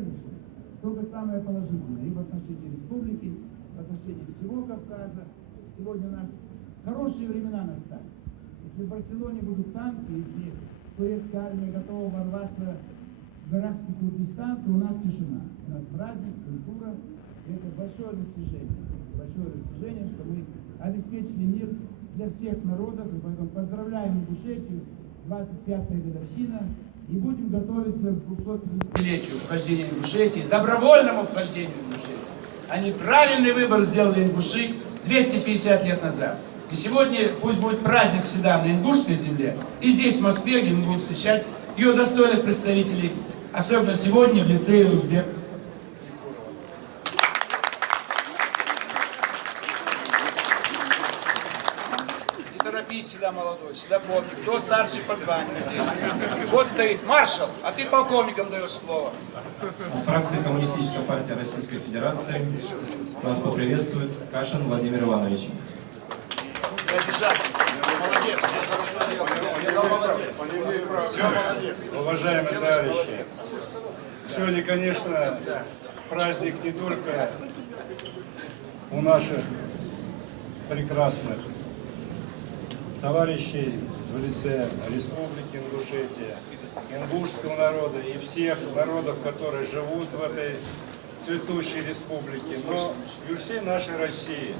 не за что. Только самое положительное и в отношении республики, в отношении всего Кавказа. Сегодня у нас хорошие времена настали. Если в Барселоне будут танки, если турецкая армия готова ворваться в иракский Курдистан, то у нас тишина. У нас праздник, культура. И это большое достижение. Большое достижение, что мы обеспечили мир для всех народов. И поэтому поздравляем Ингушетию, 25-я годовщина. И будем готовиться к 250-летию вхождения Ингушетии, добровольному вхождению Ингушетии. Они правильный выбор сделали ингуши 250 лет назад. И сегодня пусть будет праздник всегда на ингушской земле, и здесь, в Москве, где мы будем встречать ее достойных представителей, особенно сегодня в лице Узбек. Не торопись сюда, молодой, сюда помни, кто старший по званию здесь. Вот стоит маршал, а ты полковникам даешь слово. Фракция Коммунистической партии Российской Федерации вас поприветствует Кашин Владимир Иванович. Уважаемые товарищи, сегодня, конечно, праздник не только у наших прекрасных товарищей в лице Республики Ингушетия, ингушского народа и всех народов, которые живут в этой цветущей республике, но и у всей нашей России.